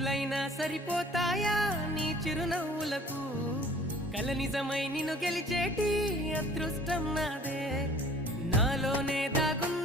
రోజులైనా సరిపోతాయా నీ చిరునవ్వులకు కల నిజమై నిన్ను గెలిచేటి అదృష్టం నాదే నాలోనే దాగున్న